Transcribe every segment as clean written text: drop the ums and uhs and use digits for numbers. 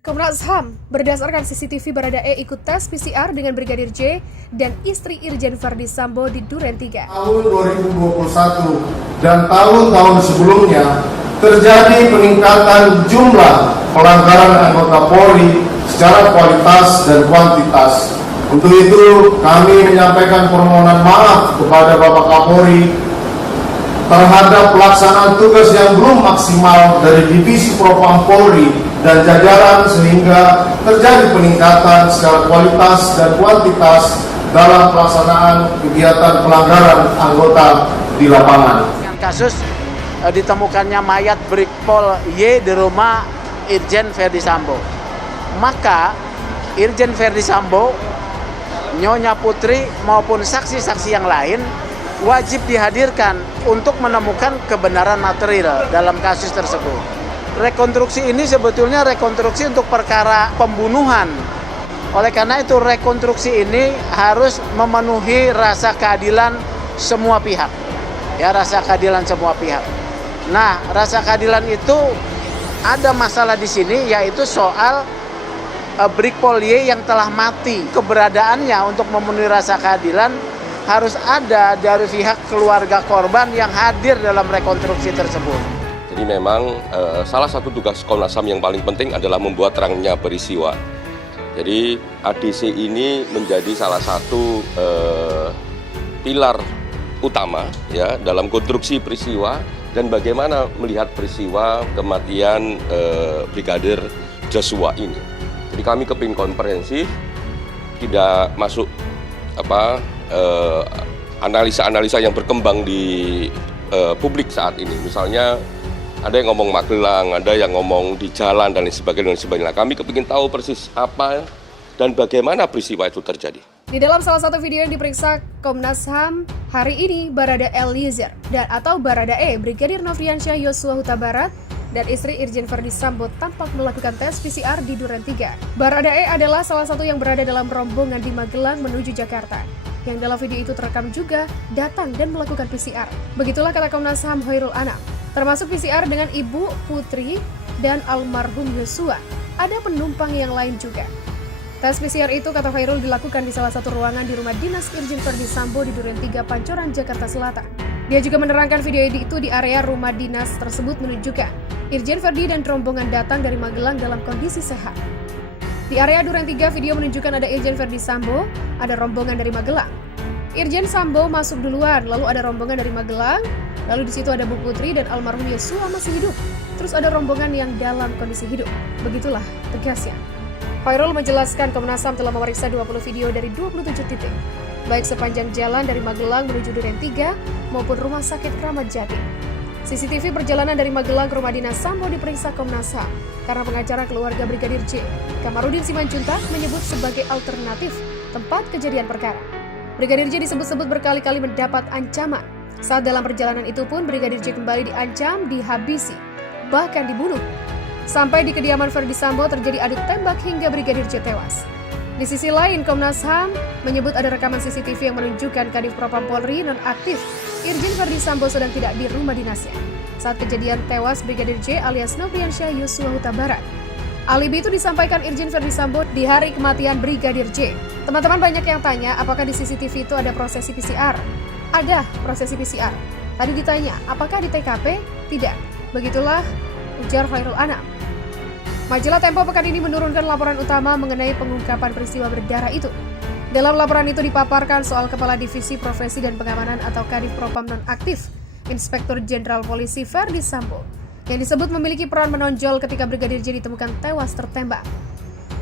Komnas HAM, berdasarkan CCTV Baradae ikut tes PCR dengan Brigadir J dan istri Irjen Verdi Sambo di Duren 3. Tahun 2021 dan tahun-tahun sebelumnya terjadi peningkatan jumlah pelanggaran anggota Polri secara kualitas dan kuantitas. Untuk itu kami menyampaikan permohonan maaf kepada Bapak Kapolri terhadap pelaksanaan tugas yang belum maksimal dari Divisi Propam Polri dan jajaran sehingga terjadi peningkatan secara kualitas dan kuantitas dalam pelaksanaan kegiatan pelanggaran anggota di lapangan. Kasus ditemukannya mayat Brigpol Y di rumah Irjen Verdi Sambo. Maka Irjen Verdi Sambo, Nyonya Putri maupun saksi-saksi yang lain wajib dihadirkan untuk menemukan kebenaran material dalam kasus tersebut. Rekonstruksi ini sebetulnya rekonstruksi untuk perkara pembunuhan. Oleh karena itu rekonstruksi ini harus memenuhi rasa keadilan semua pihak. Ya, rasa keadilan semua pihak. Nah, rasa keadilan itu ada masalah di sini yaitu soal Brigpol Y yang telah mati. Keberadaannya untuk memenuhi rasa keadilan harus ada dari pihak keluarga korban yang hadir dalam rekonstruksi tersebut. Jadi memang salah satu tugas Komnas HAM yang paling penting adalah membuat terangnya peristiwa. Jadi ADC ini menjadi salah satu pilar utama ya dalam konstruksi peristiwa dan bagaimana melihat peristiwa kematian Brigadir Joshua ini. Jadi kami kepingin komprehensif, tidak masuk analisa-analisa yang berkembang di publik saat ini. Misalnya ada yang ngomong Magelang, ada yang ngomong di jalan dan lain sebagainya. Kami kepingin tahu persis apa dan bagaimana peristiwa itu terjadi. Di dalam salah satu video yang diperiksa Komnas HAM hari ini, Barada Eliezer atau Baradae Brigadir Nofriansyah Yosua Huta Barat dan istri Irjen Verdi Sambo tampak melakukan tes PCR di Duren 3. Baradae adalah salah satu yang berada dalam rombongan di Magelang menuju Jakarta, yang dalam video itu terekam juga datang dan melakukan PCR. Begitulah kata Komnas HAM Hoirul Anam. Termasuk PCR dengan Ibu Putri dan almarhum Yosua. Ada penumpang yang lain juga. Tes PCR itu, kata Hoirul, dilakukan di salah satu ruangan di rumah dinas Irjen Verdi Sambo di Duren 3, Pancoran, Jakarta Selatan. Dia juga menerangkan video itu di area rumah dinas tersebut menunjukkan Irjen Verdi dan rombongan datang dari Magelang dalam kondisi sehat. Di area Duren 3, video menunjukkan ada Irjen Verdi Sambo, ada rombongan dari Magelang. Irjen Sambo masuk duluan, lalu ada rombongan dari Magelang, lalu di situ ada Bu Putri dan almarhum Yosua masih hidup. Terus ada rombongan yang dalam kondisi hidup. Begitulah tegasnya. Hoirul menjelaskan Komnas HAM telah memeriksa 20 video dari 27 titik, baik sepanjang jalan dari Magelang menuju Duren 3 maupun Rumah Sakit Kramat Jati. CCTV perjalanan dari Magelang ke rumah dinas Sambo diperiksa Komnas HAM karena pengacara keluarga Brigadir J, Kamarudin Simanjuntak, menyebut sebagai alternatif tempat kejadian perkara. Brigadir J disebut-sebut berkali-kali mendapat ancaman. Saat dalam perjalanan itu pun Brigadir J kembali diancam, dihabisi, bahkan dibunuh. Sampai di kediaman Verdi Sambo terjadi adu tembak hingga Brigadir J tewas. Di sisi lain, Komnas HAM menyebut ada rekaman CCTV yang menunjukkan Kadif Propam Polri nonaktif Irjen Verdi Sambo sedang tidak di rumah dinasnya saat kejadian tewas Brigadir J alias Nofriansyah Yosua Huta Barat. Alibi itu disampaikan Irjen Verdi Sambo di hari kematian Brigadir J. Teman-teman banyak yang tanya apakah di CCTV itu ada prosesi PCR. Ada prosesi PCR. Tadi ditanya apakah di TKP? Tidak. Begitulah ujar Hoirul Anam. Majalah Tempo pekan ini menurunkan laporan utama mengenai pengungkapan peristiwa berdarah itu. Dalam laporan itu dipaparkan soal Kepala Divisi Profesi dan Pengamanan atau Kadif Propam nonaktif, Inspektur Jenderal Polisi Verdi Sambo, yang disebut memiliki peran menonjol ketika Brigadir J ditemukan tewas tertembak.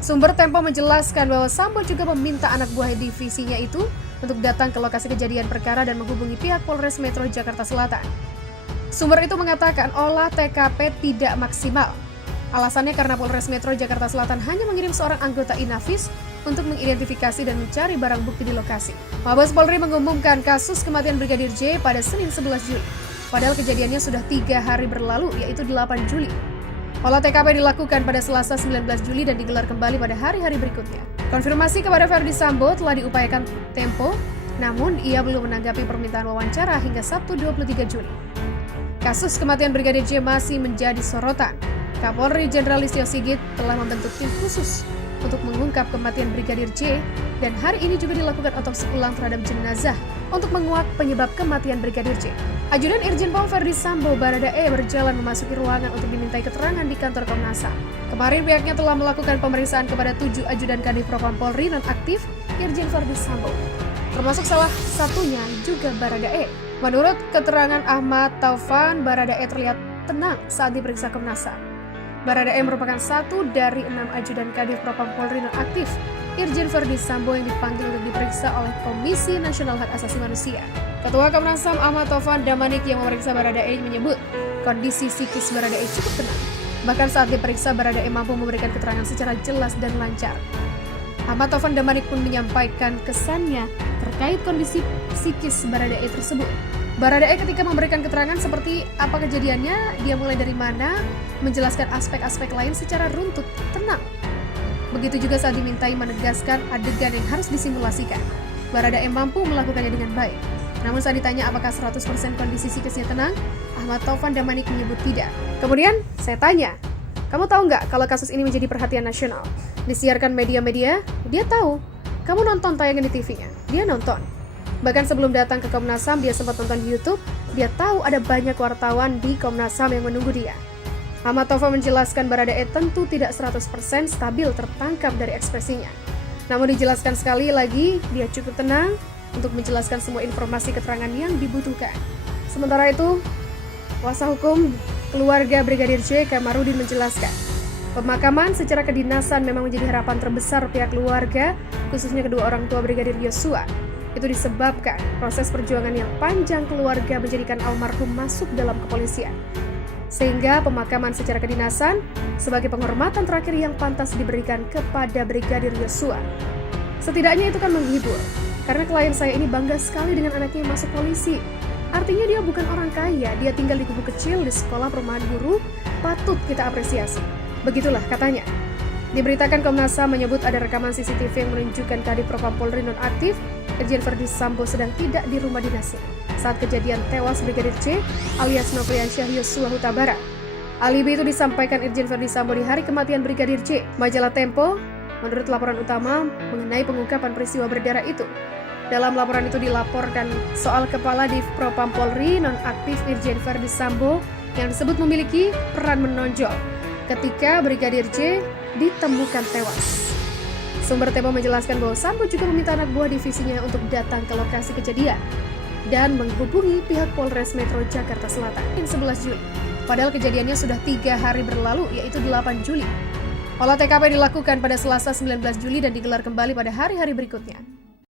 Sumber Tempo menjelaskan bahwa Sambo juga meminta anak buah divisinya itu untuk datang ke lokasi kejadian perkara dan menghubungi pihak Polres Metro Jakarta Selatan. Sumber itu mengatakan olah TKP tidak maksimal. Alasannya karena Polres Metro Jakarta Selatan hanya mengirim seorang anggota Inafis untuk mengidentifikasi dan mencari barang bukti di lokasi. Mabes Polri mengumumkan kasus kematian Brigadir J pada Senin 11 Juli. Padahal kejadiannya sudah 3 hari berlalu, yaitu 8 Juli. Olah TKP dilakukan pada Selasa 19 Juli dan digelar kembali pada hari-hari berikutnya. Konfirmasi kepada Verdi Sambo telah diupayakan Tempo, namun ia belum menanggapi permintaan wawancara hingga Sabtu 23 Juli. Kasus kematian Brigadir J masih menjadi sorotan. Kapolri Jenderal Listio Sigit telah membentuk tim khusus untuk mengungkap kematian Brigadir J, dan hari ini juga dilakukan otopsi ulang terhadap jenazah untuk menguak penyebab kematian Brigadir J. Ajudan Irjen Pol Verdi Sambo Baradae berjalan memasuki ruangan untuk dimintai keterangan di kantor Komnas HAM. Kemarin pihaknya telah melakukan pemeriksaan kepada 7 ajudan Kadif Propam Polri nonaktif Irjen Verdi Sambo, termasuk salah satunya juga Baradae. Menurut keterangan Ahmad Taufan, Baradae terlihat tenang saat diperiksa Komnas HAM. Baradae merupakan satu dari 6 ajudan Kadif Propam Polri nonaktif Irjen Verdi Sambo yang dipanggil untuk diperiksa oleh Komisi Nasional Hak Asasi Manusia. Ketua Komnas HAM Ahmad Taufan Damanik yang memeriksa Baradae menyebut kondisi psikis Baradae cukup tenang. Bahkan saat diperiksa, Baradae mampu memberikan keterangan secara jelas dan lancar. Ahmad Taufan Damanik pun menyampaikan kesannya terkait kondisi psikis Baradae tersebut. Baradae ketika memberikan keterangan seperti apa kejadiannya, dia mulai dari mana, menjelaskan aspek-aspek lain secara runtut, tenang. Begitu juga saat dimintai menegaskan adegan yang harus disimulasikan. Baradae mampu melakukannya dengan baik. Namun saat ditanya apakah 100% kondisi psikisnya tenang, Ahmad Taufan Damanik menyebut tidak. Kemudian saya tanya, kamu tahu nggak kalau kasus ini menjadi perhatian nasional? Disiarkan media-media, dia tahu. Kamu nonton tayangan di TV-nya, dia nonton. Bahkan sebelum datang ke Komnas HAM, dia sempat nonton di YouTube. Dia tahu ada banyak wartawan di Komnas HAM yang menunggu dia. Ahmad Taufan menjelaskan Baradae tentu tidak 100% stabil tertangkap dari ekspresinya. Namun dijelaskan sekali lagi, dia cukup tenang untuk menjelaskan semua informasi keterangan yang dibutuhkan. Sementara itu, kuasa hukum keluarga Brigadir J, Kamarudin menjelaskan, pemakaman secara kedinasan memang menjadi harapan terbesar pihak keluarga, khususnya kedua orang tua Brigadir Yosua. Itu disebabkan proses perjuangan yang panjang keluarga menjadikan almarhum masuk dalam kepolisian. Sehingga pemakaman secara kedinasan sebagai penghormatan terakhir yang pantas diberikan kepada Brigadir Yosua. Setidaknya itu kan menghibur, karena klien saya ini bangga sekali dengan anaknya yang masuk polisi. Artinya dia bukan orang kaya, dia tinggal di gubuk kecil di sekolah perumahan guru, patut kita apresiasi. Begitulah katanya. Diberitakan Komnas HAM menyebut ada rekaman CCTV yang menunjukkan Kadif Propam Polri nonaktif Irjen Verdi Sambo sedang tidak di rumah dinasnya saat kejadian tewas Brigadir J alias Nofriansyah Yosua Huta Barat. Alibi itu disampaikan Irjen Verdi Sambo di hari kematian Brigadir J. Majalah Tempo menurut laporan utama mengenai pengungkapan peristiwa berdarah itu. Dalam laporan itu dilaporkan soal Kepala Div Propam Polri nonaktif Irjen Verdi Sambo yang disebut memiliki peran menonjol ketika Brigadir J ditemukan tewas. Sumber Tempo menjelaskan bahwa Sambo juga meminta anak buah divisinya untuk datang ke lokasi kejadian dan menghubungi pihak Polres Metro Jakarta Selatan 11 Juli. Padahal kejadiannya sudah 3 hari berlalu, yaitu 8 Juli. Olah TKP dilakukan pada Selasa 19 Juli dan digelar kembali pada hari-hari berikutnya.